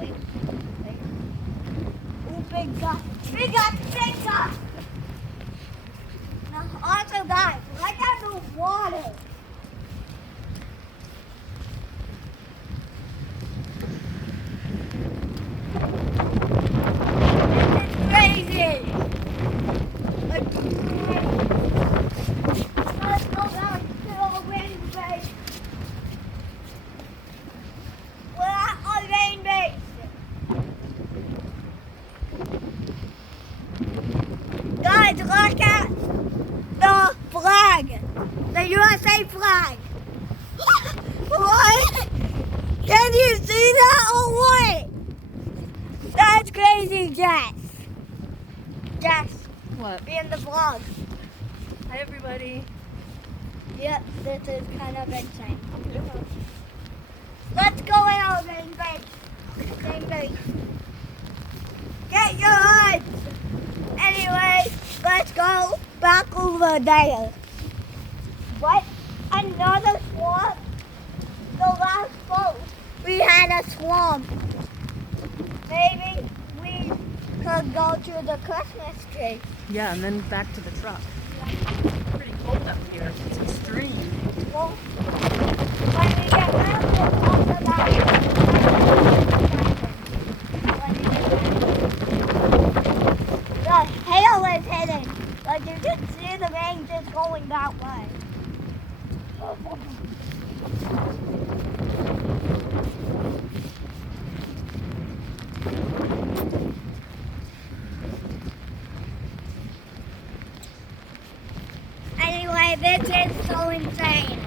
Wait, wait. Ooh, big guy. Big guy, big guy. Now, also, guys, right down the water. This is crazy. Like, let's go back to the rain base. We're at our rain base. Guys, look at the flag. The USA flag. What? Can you see that or what? That's crazy, Jess. Jess, What? be in the vlog. Hi, everybody. Yep, this is kind of insane. Let's go in our main base. Main base. Get your eyes. Anyway, let's go back over there. What? Another swamp? The last boat, we had a swamp. Maybe we could go to the Christmas tree. Yeah, and then back to the truck. Pretty cold up here. It's extreme. Well, when we get back, we'll talk about it. The hail is hitting. Like you can see the rain just going that way. Anyway, this is so insane.